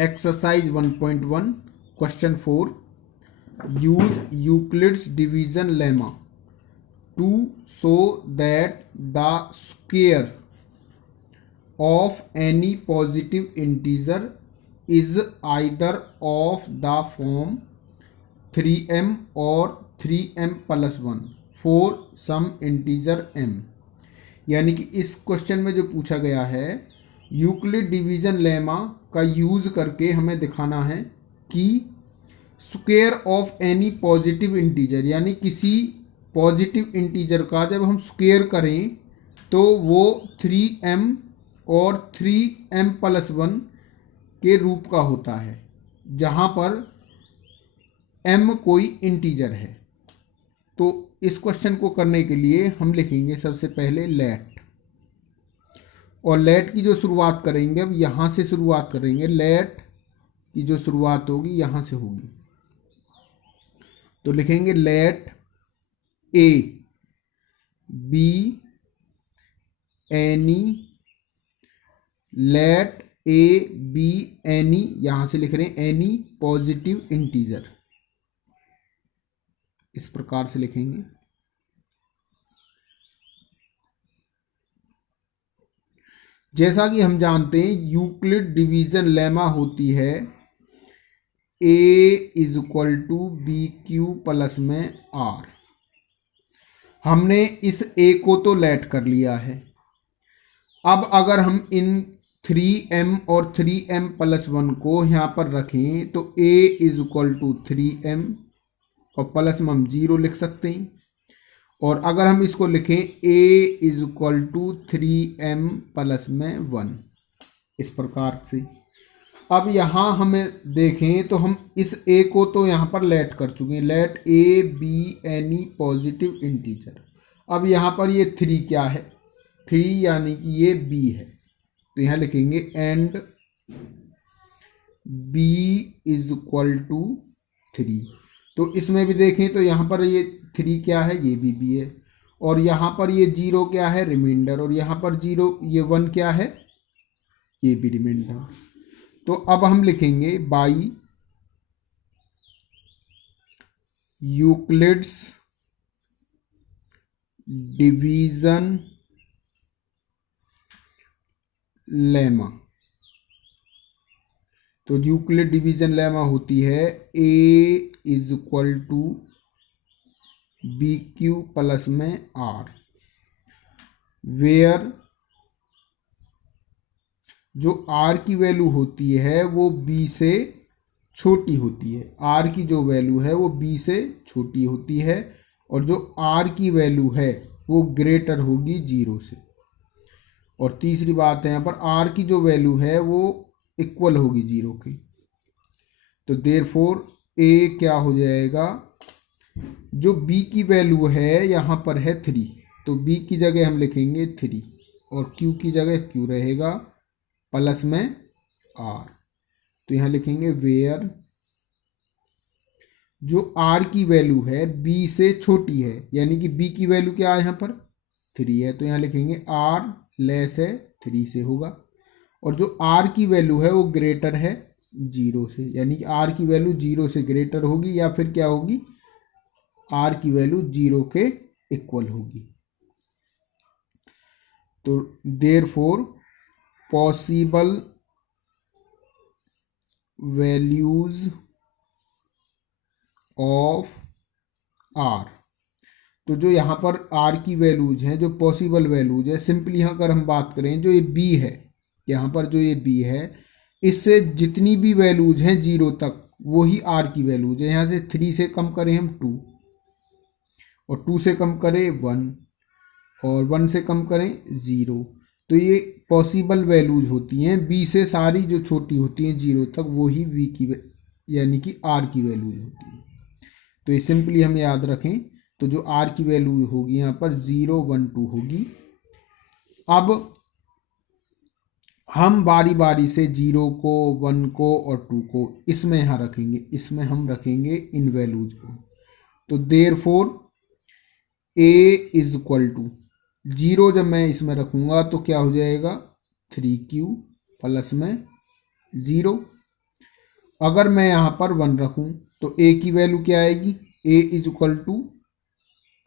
Exercise 1.1 Question 4. Use Euclid's division lemma to show that the square of any positive integer is either of the form 3m or 3m plus 1 for some integer m। यानी कि इस question में जो पूछा गया है, Euclid division lemma का use करके हमें दिखाना है कि square of any positive integer, यानी किसी पॉजिटिव इंटीजर का जब हम स्क्वायर करें तो वो 3m और 3m प्लस 1 के रूप का होता है, जहाँ पर m कोई इंटीजर है। तो इस क्वेश्चन को करने के लिए हम लिखेंगे सबसे पहले लेट, और लेट की जो शुरुआत करेंगे, अब यहाँ से शुरुआत करेंगे। लेट की जो शुरुआत होगी यहाँ से होगी, तो लिखेंगे let a be any, let a be any, यहाँ से लिख रहे हैं एनी पॉजिटिव इंटीजर, इस प्रकार से लिखेंगे। जैसा कि हम जानते हैं यूक्लिड डिवीजन लेमा होती है a is equal to b q plus में r। हमने इस a को तो लेट कर लिया है। अब अगर हम इन 3m और 3m प्लस 1 को यहाँ पर रखें तो a is equal to 3m और प्लस में हम 0 लिख सकते हैं, और अगर हम इसको लिखें a is equal to 3m plus में 1, इस प्रकार से। अब यहाँ हमें देखें तो हम इस a को तो यहाँ पर लेट कर चुके हैं, let a be any positive integer. अब यहाँ पर ये 3 क्या है, 3 यानी कि ये b है, तो यहाँ लिखेंगे and b is equal to 3। तो इसमें भी देखें तो यहाँ पर ये 3 क्या है, ये भी b है, और यहाँ पर ये 0 क्या है, रिमाइंडर, और यहाँ पर 0 ये 1 क्या है, ये भी रिमाइंडर। तो अब हम लिखेंगे बाई यूक्लिड्स डिवीजन लेमा। तो यूक्लिड डिवीजन लेमा होती है a is equal to b q plus में r, वेयर जो r की वैल्यू होती है वो b से छोटी होती है। r की जो वैल्यू है वो b से छोटी होती है, और जो r की वैल्यू है वो ग्रेटर होगी 0 से। और तीसरी बात है यहाँ पर r की जो वैल्यू है वो इक्वल होगी 0 की। तो देयरफॉर a क्या हो जाएगा, जो b की वैल्यू है यहाँ पर है 3, तो b की जगह हम लिखेंगे 3 और q की जगह q रहेगा प्लस में r। तो यहाँ लिखेंगे वेयर जो r की वैल्यू है b से छोटी है, यानी कि b की वैल्यू क्या है यहाँ पर 3 है, तो यहाँ लिखेंगे r लेस है 3 से होगा, और जो r की वैल्यू है वो ग्रेटर है 0 से, यानी कि r की वैल्यू 0 से ग्रेटर होगी, या फिर क्या होगी, r की वैल्यू 0 के इक्वल होगी। तो therefore possible values of r, तो जो यहाँ पर r की वैल्यूज हैं, जो पॉसिबल वैल्यूज है, सिंपली अगर हम बात करें जो ये b है, यहाँ पर जो ये b है, इससे जितनी भी वैल्यूज हैं 0 तक वही r की वैल्यूज है। यहाँ से 3 से कम करें हम 2, और 2 से कम करें 1, और 1 से कम करें 0, तो ये पॉसिबल वैल्यूज होती हैं। b से सारी जो छोटी होती हैं 0 तक वही v की यानी कि r की वैल्यूज होती है। तो ये सिंपली हम याद रखें, तो जो r की वैल्यू होगी यहाँ पर 0 1 2 होगी। अब हम बारी बारी से 0 को 1 को और 2 को इसमें यहाँ रखेंगे, इसमें हम रखेंगे इन वैल्यूज को। तो therefore a is equal to 0 जब मैं इसमें रखूँगा तो क्या हो जाएगा 3q प्लस में 0, अगर मैं यहाँ पर 1 रखूँ तो a की वैल्यू क्या आएगी, a is equal to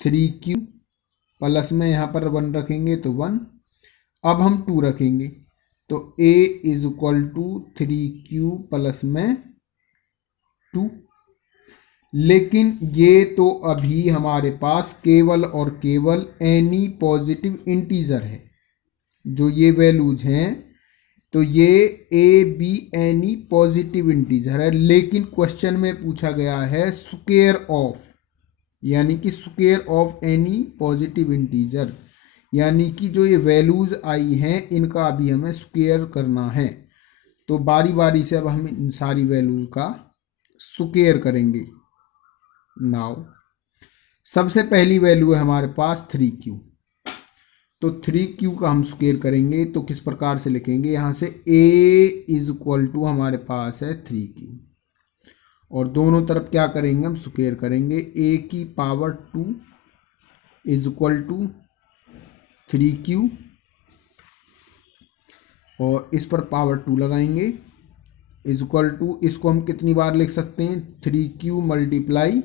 3q plus में यहाँ पर 1 रखेंगे तो 1। अब हम 2 रखेंगे तो a is equal to 3q plus में 2। लेकिन ये तो अभी हमारे पास केवल और केवल एनी पॉजिटिव इंटीजर है, जो ये वैल्यूज हैं तो ये ए बी एनी पॉजिटिव इंटीजर है। लेकिन क्वेश्चन में पूछा गया है स्क्वायर ऑफ, यानी कि square of any positive integer, यानी कि जो ये वैल्यूज आई हैं इनका अभी हमें स्क्वायर करना है। तो बारी बारी से अब हम इन सारी वैल्यूज का स्क्वायर करेंगे। नाउ सबसे पहली वैल्यू है हमारे पास 3q, तो 3q का हम स्क्वायर करेंगे तो किस प्रकार से लिखेंगे, यहाँ से a इज इक्वल टू हमारे पास है 3q और दोनों तरफ क्या करेंगे हम स्क्वायर करेंगे। a की power 2 is equal to 3q और इस पर पावर 2 लगाएंगे इज इक्वल टू, इसको हम कितनी बार लिख सकते हैं 3q मल्टीप्लाई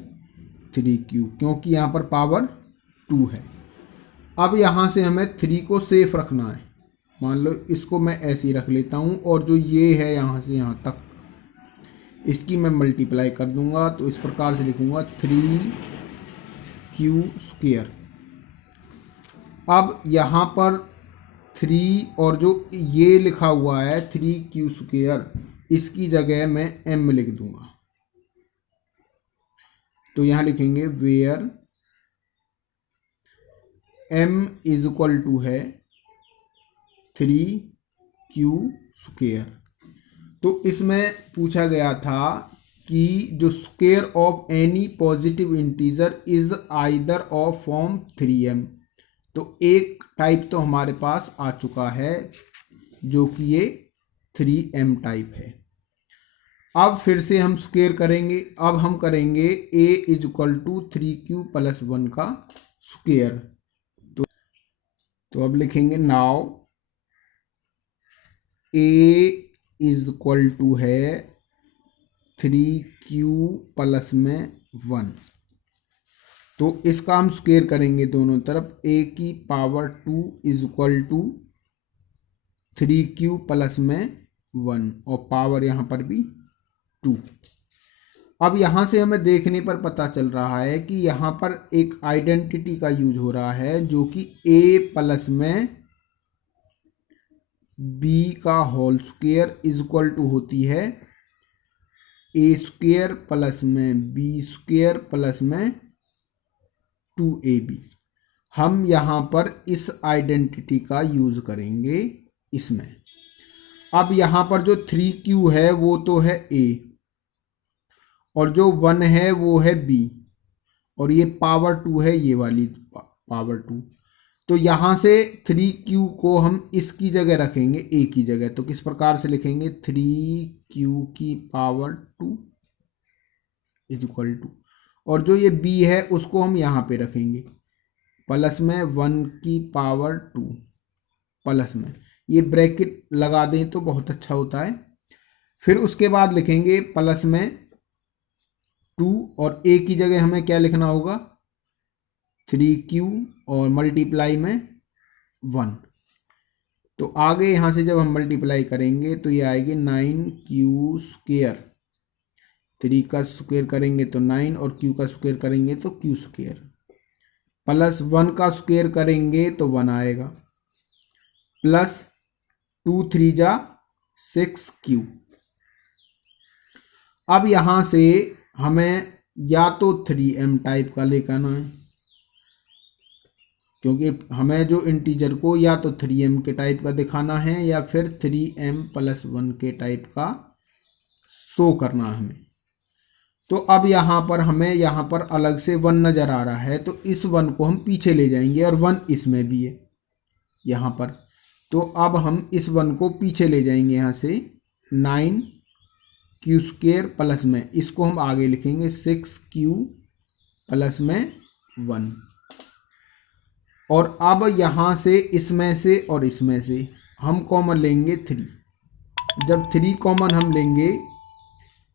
3q, क्योंकि यहाँ पर पावर 2 है। अब यहाँ से हमें 3 को सेफ रखना है, मान लो इसको मैं ऐसे ही रख लेता हूँ और जो ये है यहाँ से यहाँ तक इसकी मैं मल्टीप्लाई कर दूंगा तो इस प्रकार से लिखूंगा 3q स्क्वायर। अब यहाँ पर 3 और जो ये लिखा हुआ है 3q स्क्वायर, इसकी जगह मैं m लिख दूंगा। तो यहाँ लिखेंगे where m is equal to है 3q स्क्वायर। तो इसमें पूछा गया था कि जो square of any positive integer is either of form 3m, तो एक टाइप तो हमारे पास आ चुका है जो कि ये 3m टाइप है। अब फिर से हम स्क्वायर करेंगे, अब हम करेंगे a is equal to 3q plus 1 का स्क्वायर। तो अब लिखेंगे now a is equal to है 3q प्लस में 1, तो इसका हम स्क्वायर करेंगे दोनों तरफ। a की power 2 is equal to 3q plus में 1 और पावर यहाँ पर भी 2। अब यहाँ से हमें देखने पर पता चल रहा है कि यहाँ पर एक आइडेंटिटी का यूज हो रहा है जो कि a प्लस में b का whole square is equal to होती है a स्क्वायर प्लस में b स्क्वायर प्लस में 2ab। हम यहाँ पर इस आइडेंटिटी का यूज करेंगे इसमें। अब यहाँ पर जो 3q है वो तो है a और जो 1 है वो है b और ये पावर 2 है, ये वाली पावर 2। तो यहाँ से 3q को हम इसकी जगह रखेंगे a की जगह, तो किस प्रकार से लिखेंगे 3q की पावर 2 इज इक्वल टू, और जो ये b है उसको हम यहाँ पे रखेंगे प्लस में 1 की पावर 2 प्लस में, ये ब्रैकेट लगा दें तो बहुत अच्छा होता है। फिर उसके बाद लिखेंगे प्लस में 2 और a की जगह हमें क्या लिखना होगा 3q और मल्टीप्लाई में 1। तो आगे यहाँ से जब हम मल्टीप्लाई करेंगे तो ये आएगी 9q स्क्वायर, 3 का स्क्वायर करेंगे तो 9 और q का स्क्वायर करेंगे तो q स्क्वायर, प्लस 1 का स्क्वायर करेंगे तो 1 आएगा, प्लस 2 3 जा 6q। अब यहाँ से हमें या तो 3m टाइप का लेकर है, क्योंकि हमें जो इंटीजर को या तो 3m के टाइप का दिखाना है या फिर 3m प्लस 1 के टाइप का शो करना है हमें। तो अब यहाँ पर हमें यहाँ पर अलग से 1 नज़र आ रहा है, तो इस 1 को हम पीछे ले जाएंगे और 1 इसमें भी है यहाँ पर। तो अब हम इस 1 को पीछे ले जाएंगे यहाँ से 9q स्क्वायर प्लस में, इसको हम आगे लिखेंगे 6q प्लस में 1। और अब यहाँ से इसमें से और इसमें से हम कॉमन लेंगे 3। जब 3 कॉमन हम लेंगे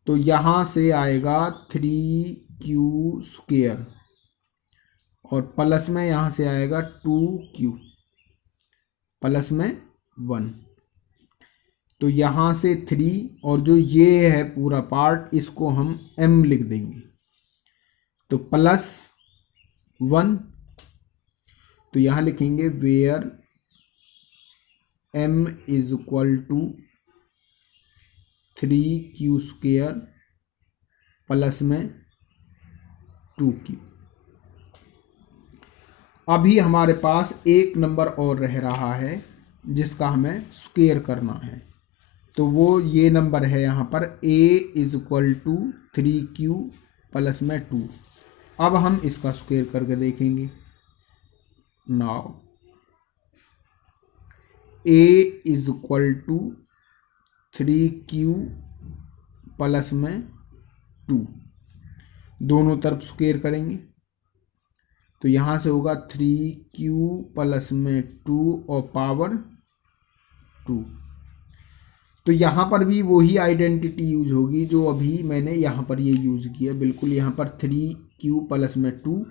तो यहाँ से आएगा 3q² और प्लस में यहाँ से आएगा 2q प्लस में 1। तो यहाँ से 3 और जो ये है पूरा पार्ट इसको हम m लिख देंगे, तो +1। तो यहाँ लिखेंगे वेयर m = 3q² प्लस में 2q। अभी हमारे पास एक नंबर और रह रहा है जिसका हमें स्क्वायर करना है, तो वो ये नंबर है यहाँ पर a = 3q प्लस में 2। अब हम इसका स्क्वायर करके देखेंगे। नाउ a = 3q प्लस में 2, दोनों तरफ स्क्वायर करेंगे तो यहाँ से होगा 3q प्लस में 2 और पावर 2। तो यहाँ पर भी वही आइडेंटिटी यूज होगी जो अभी मैंने यहाँ पर ये यूज़ किया, बिल्कुल यहाँ पर 3q प्लस में 2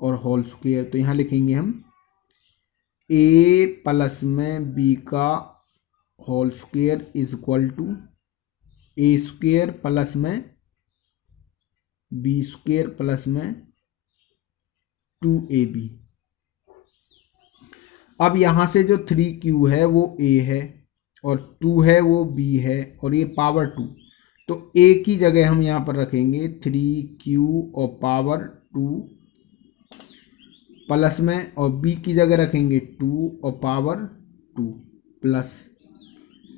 और होल स्क्वायर। तो यहाँ लिखेंगे हम a प्लस में b का होल स्क्वायर = a² प्लस में b² प्लस में 2ab। अब यहाँ से जो 3q है वो a है और 2 है वो b है और ये पावर 2, तो a की जगह हम यहाँ पर रखेंगे 3q और पावर 2 प्लस में, और b की जगह रखेंगे 2 और पावर 2 प्लस।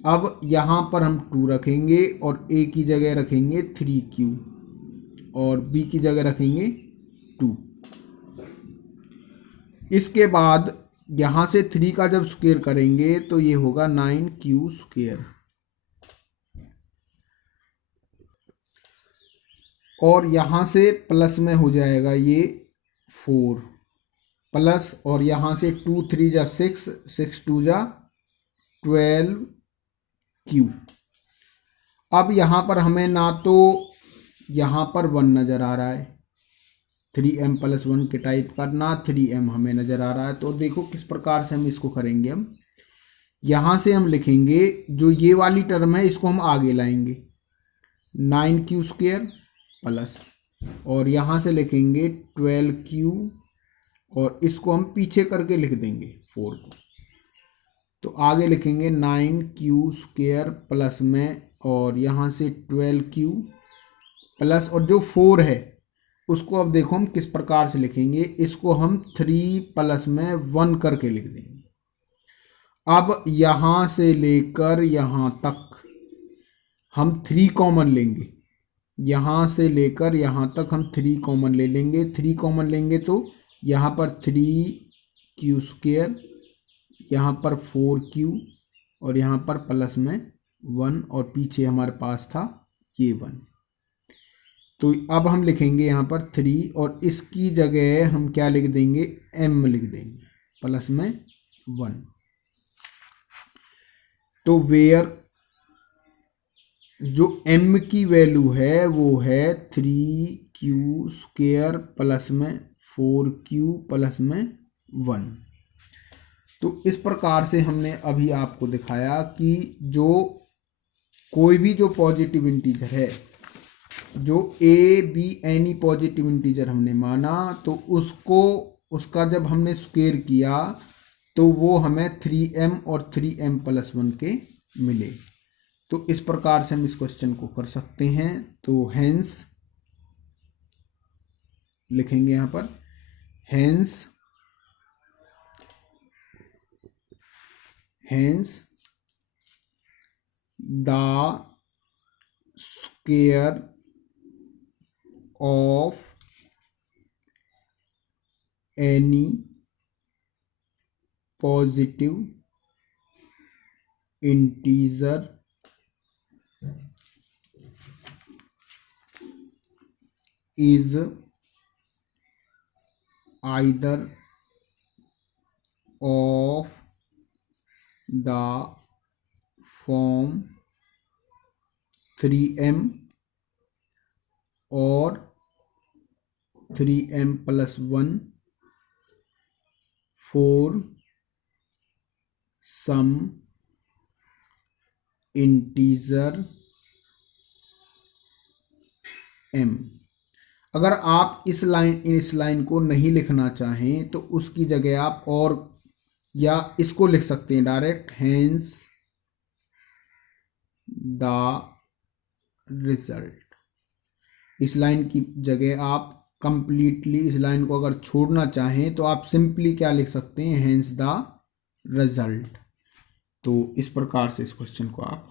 अब यहाँ पर हम 2 रखेंगे और a की जगह रखेंगे 3q और b की जगह रखेंगे 2। इसके बाद यहाँ से 3 का जब स्क्वायर करेंगे तो ये होगा 9q², और यहाँ से प्लस में हो जाएगा ये 4 प्लस, और यहाँ से 2 3 जा 6, 6 2 जा 12q। अब यहाँ पर हमें ना तो यहाँ पर 1 नज़र आ रहा है 3m + 1 के टाइप का, ना 3m हमें नज़र आ रहा है। तो देखो किस प्रकार से हम इसको करेंगे। हम यहाँ से हम लिखेंगे जो ये वाली टर्म है इसको हम आगे लाएंगे 9q² प्लस, और यहाँ से लिखेंगे 12q और इसको हम पीछे करके लिख देंगे 4 को। तो आगे लिखेंगे 9q² प्लस में, और यहाँ से 12q प्लस, और जो 4 है उसको अब देखो हम किस प्रकार से लिखेंगे, इसको हम 3 प्लस में 1 करके लिख देंगे। अब यहाँ से लेकर यहाँ तक हम 3 कॉमन लेंगे, यहाँ से लेकर यहाँ तक हम 3 कॉमन ले लेंगे। 3 कॉमन लेंगे तो यहाँ पर 3q², यहाँ पर 4q और यहाँ पर प्लस में 1, और पीछे हमारे पास था ये 1। तो अब हम लिखेंगे यहाँ पर 3 और इसकी जगह हम क्या लिख देंगे, m लिख देंगे प्लस में 1। तो वेयर जो m की वैल्यू है वो है 3q² प्लस में 4q प्लस में 1। तो इस प्रकार से हमने अभी आपको दिखाया कि जो कोई भी जो पॉजिटिव इंटीजर है, जो a b any positive integer हमने माना, तो उसको उसका जब हमने स्क्वायर किया तो वो हमें 3m और 3m + 1 के मिले। तो इस प्रकार से हम इस क्वेश्चन को कर सकते हैं। तो हेंस लिखेंगे यहाँ पर, hence the square of any positive integer is either of the form 3m और 3m+1 for some integer m। अगर आप इस लाइन को नहीं लिखना चाहें तो उसकी जगह आप और या इसको लिख सकते हैं डायरेक्ट, हेंस द रिजल्ट। इस लाइन की जगह आप कंप्लीटली इस लाइन को अगर छोड़ना चाहें तो आप सिंपली क्या लिख सकते हैं, हेंस द रिजल्ट। तो इस प्रकार से इस क्वेश्चन को आप